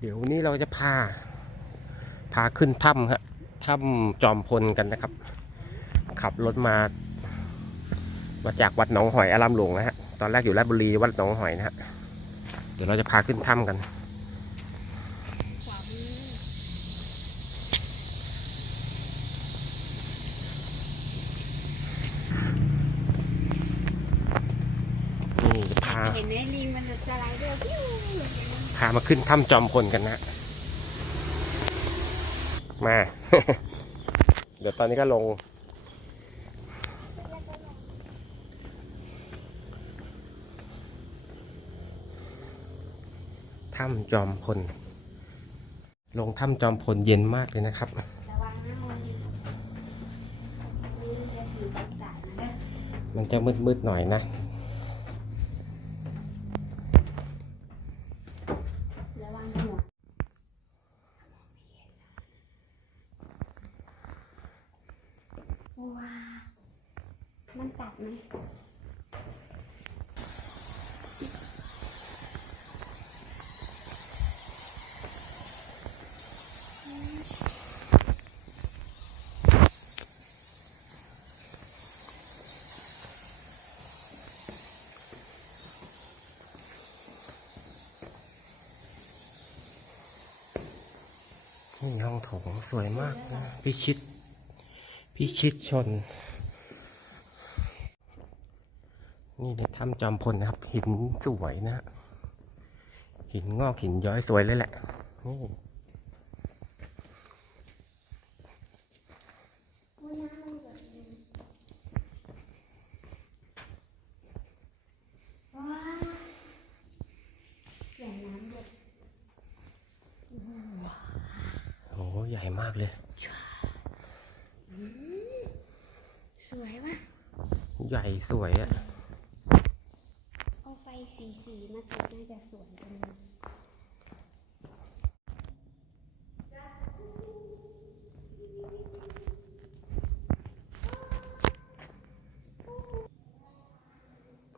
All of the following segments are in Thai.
เดี๋ยววันนี้เราจะพา พาขึ้นถ้ำฮะถ้ำจอมพลกันนะครับ ขับรถมา มาจากวัดหนองหอยอารามหลวงนะฮะ ตอนแรกอยู่ราชบุรีวัดหนองหอยนะฮะ เดี๋ยวเราจะพาขึ้นถ้ำกันอนี่พาเห็นไหมลิงมันจะสไลเดอร์ฟิว พามาขึ้นถ้ำจอมพลกันนะ มา เดี๋ยวตอนนี้ก็ลง ถ้ำจอมพล ลงถ้ำจอมพลเย็นมากเลยนะครับมันจะถืดมืดๆหน่อยนะวังหัว ว้ามันกัดไหมนี่ห้องโถงสวยมากนะพิชิต พิชิตชน นี่ในถ้ำจอมพลนะครับ หินสวยนะฮะหินงอกหินย้อยสวยเลยแหละนี่ ว้าเสียงน้ำเดือด โอ้ใหญ่มากเลย สวยมาก ใหญ่สวยอะเอาไฟสีสีมาติดน่าจะสวยจังเลย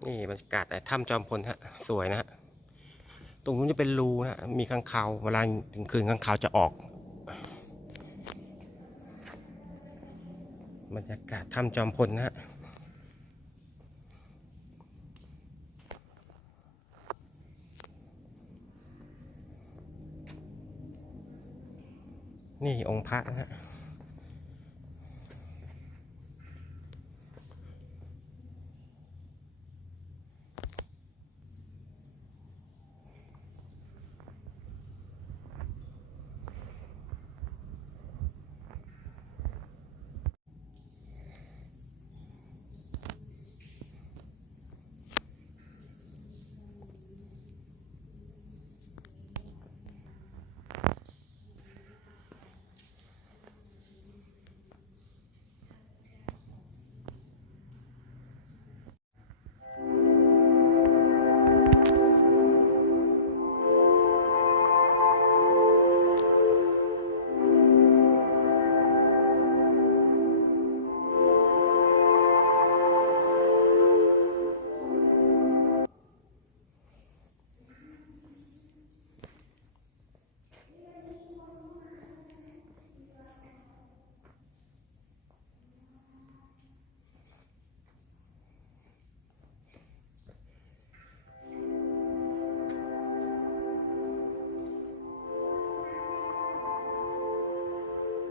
นี่บรรยากาศแต่ถ้ำจอมพลฮะสวยนะฮะตรงนู้นจะเป็นรูนะฮะมีข้างคาวเวลาถึงคืนข้างคาวจะออกบรรยากาศถ้ำจอมพลนะฮะ นี่องค์พระนะฮะ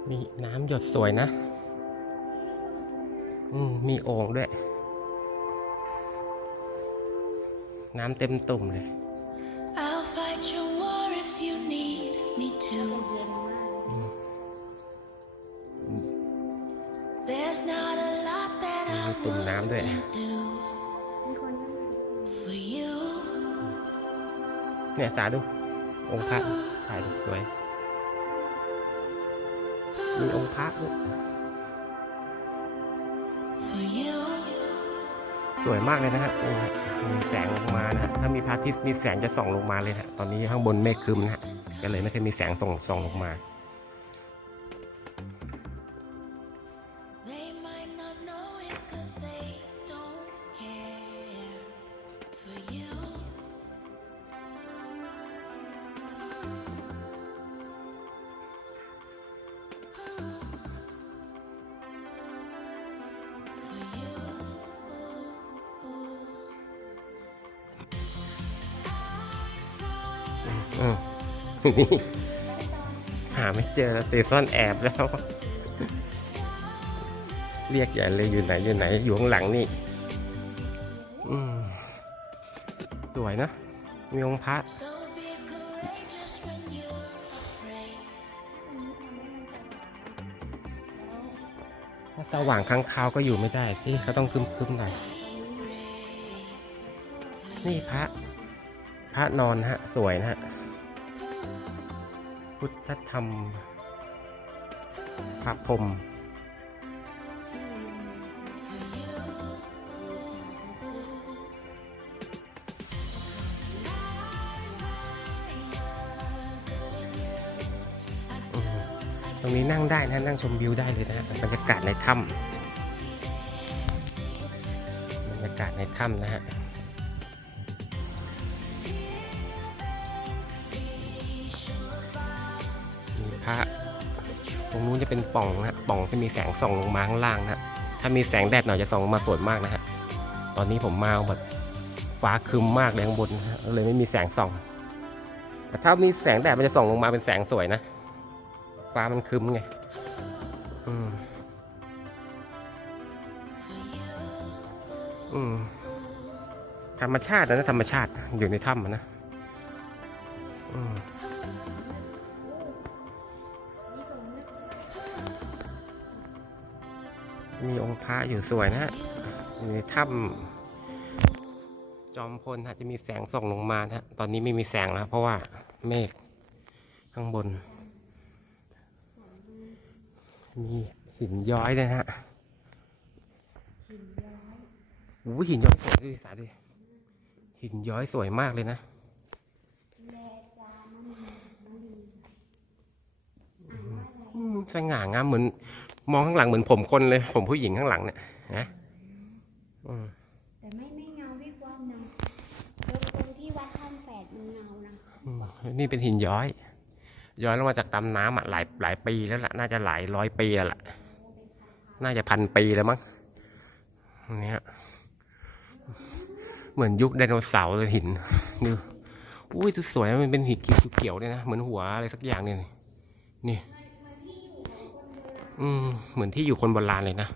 มีน้ำหยดสวยนะ อืมมีโอ่งด้วย น้ำเต็มตุ่มเลย I'll fight your war if you need me to. เย็นมากเลย There's not a lot that I มีตุ่มน้ำด้วย wouldn't do มีคนนั่ง for you. เนี่ยสาดู องค์พระถ่ายดูสวย มีองค์พระด้วยสวยมากเลยนะฮะมีแสงลงมานะฮะถ้ามีพระอาทิตย์มีแสงจะส่องลงมาเลยฮะตอนนี้ข้างบนเมฆครึมนะฮะก็เลยไม่เคยมีแสงส่องส่องลงมา อืมนี่หาไม่เจอตีซ่อนแอบแล้ว เรียกใหญ่เลยอยู่ไหนอยู่ไหน อยู่ข้างหลังนี่สวยนะ มีองค์พระถ้าสว่างค้างคาวก็อยู่ไม่ได้สิเขาต้องคึมคึมๆหน่อย นี่พระ พระนอนฮะ สวยนะฮะ พุทธธรรมพระพรมตรงนี้นั่งได้นะ นั่งชมวิวได้เลยนะบรรยากาศในถ้ำบรรยากาศในถ้ำนะฮะ ระ ตรงนู้นจะเป็นป่องนะป่องที่มีแสงส่องลงมาข้างล่างนะถ้ามีแสงแดดหน่อยจะส่องมาสวยมากนะฮะตอนนี้ผมมาแบบฟ้าครึมมากเลยข้างบนนะเลยไม่มีแสงส่องแต่ถ้ามีแสงแดดมันจะส่องลงมาเป็นแสงสวยนะฟ้ามันครึมไงอืมอืมธรรมชาตินะธรรมชาติอยู่ในถ้ำนะอืม มีองค์พระอยู่สวยนะฮะอยู่ในถ้ำจอมพลฮะจะมีแสงส่องลงมาฮะตอนนี้ไม่มีแสงแล้ว เพราะว่าเมฆข้างบน มีหินย้อยเลยนะฮะโอ้ยหินย้อยสวยด้วยสาดิหินย้อยสวยมากเลยนะสง่างามเหมือน มองข้างหลังเหมือนผมคนเลย ผมผู้หญิงข้างหลังเนี่ยนะอืมแต่ไม่ไม่เงาพี่ความเนาะแล้วตรงที่วัดถ้ำแฝดมันเงานะอืมนี่เป็นหินย้อย ย้อยลงมาจากตำน้ำอะหลายหลายปีแล้วล่ะ น่าจะหลายร้อยปีแล้วล่ะ น่าจะพันปีแล้วมั้งอันเนี้ยเหมือนยุคไดโนเสาร์เลยหินดูอุ้ยดูสวยนะมันเป็นหินเขียวๆเลยนะ เหมือนหัวอะไรสักอย่างเนี่ยนี่ อืมเหมือนที่อยู่คนโบราณเลยนะ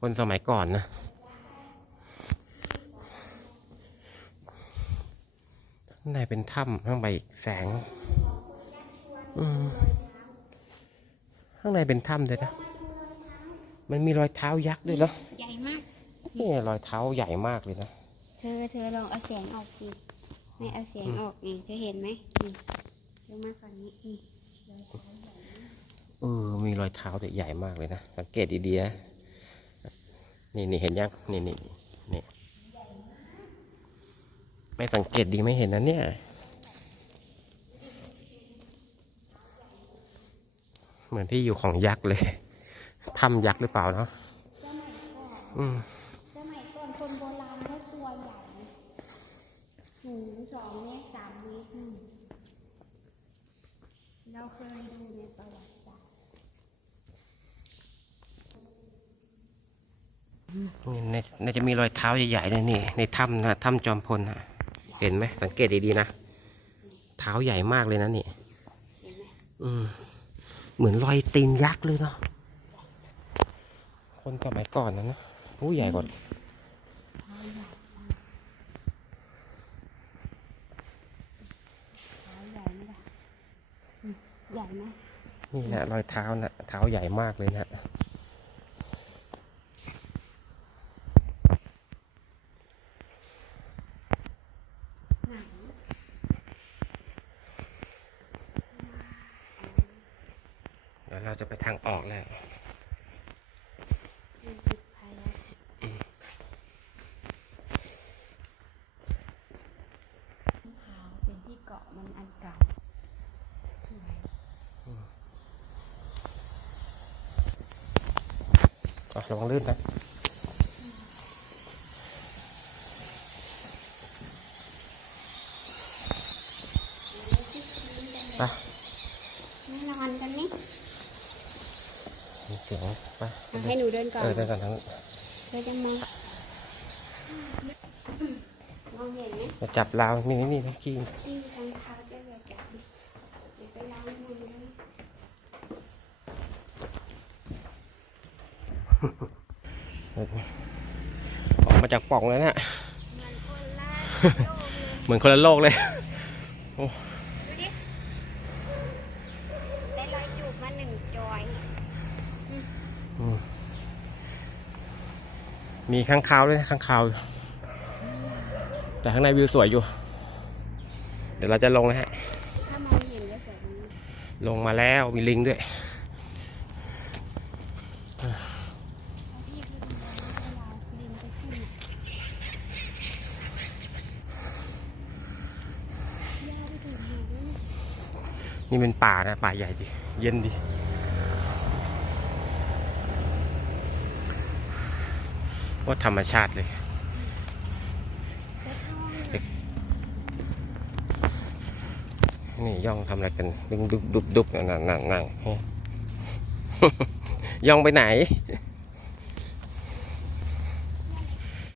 คนสมัยก่อนนะ ข้างในเป็นถ้ำข้างในอีกแสง อืมข้างในเป็นถ้ำเลยนะ มันมีรอยเท้ายักษ์ด้วยเหรอใหญ่มาก นี่รอยเท้าใหญ่มากเลยนะ เธอเธอลองเอาเสียงออกสิ ไม่เอาเสียงออกนี่เธอเห็นไหมนี่ลงมาฝั่งนี้นี่เออมีรอยเท้าเนี่ยใหญ่มากเลยนะ สังเกตดีๆนะนี่นี่เห็นยังนี่นี่นี่ไม่สังเกตดีไม่เห็นนะเนี่ยเหมือนที่อยู่ของยักษ์เลยถ้ำยักษ์หรือเปล่าเนาะสมัยก่อนอืมสมัยก่อนคนโบราณเขาตัวใหญ่สูงสองเมตรสามเมตรนู่นเราเคยดูในประวัติศาสตร์ นี่ในในจะมีรอยเท้าใหญ่ๆเลยนี่ ในถ้ำนะถ้ำจอมพลนะเห็นไหมสังเกตดีๆนะเท้าใหญ่มากเลยนะนี่เห็นไหมอืมเหมือนรอยตีนยักษ์เลยเนาะคนสมัยก่อนนะนะผู้ใหญ่กว่าเท้าใหญ่ไหมล่ะอืมใหญ่ไหมนี่แหละรอยเท้านะเท้าใหญ่มากเลยนะ ไหน เดี๋ยวเราจะไปทางออกแล้ว มีจุดภัยแล้วขาวเป็นที่เกาะมันอันเก่าสวย อะ ระวังลื่นนะไปไม่นอนกันนี่เสียงไปะให้หนูเดินก่อน เออเดินก่อนทั้งเธอจะมองมองเห็นไหมจับราวนี่นี่นี่นะกี้ ที่ทางเท้าจะแบบ ออกมาจากปล่องแล้วนะฮะเหมือนคนละโลกเลยเหมือนคนละโลกเลยดูดิได้รอยจูบมาหนึ่งจอย มีข้างคาวด้วยนะข้างคาว แต่ข้างในวิวสวยอยู่ เดี๋ยวเราจะลงนะฮะถ้ามองเห็นก็สวยดีลงมาแล้วมีลิงด้วย เอาพี่ไปดูเวลาลินไปขึ้นย่าไปถึงหนูด้วย นี่เป็นป่านะ ป่าใหญ่ดิเย็นดิว่าธรรมชาติเลยนี่ย่องทำอะไรกันดุกดุกดุกดุกนั่นนั่นนั่นย่องไปไหน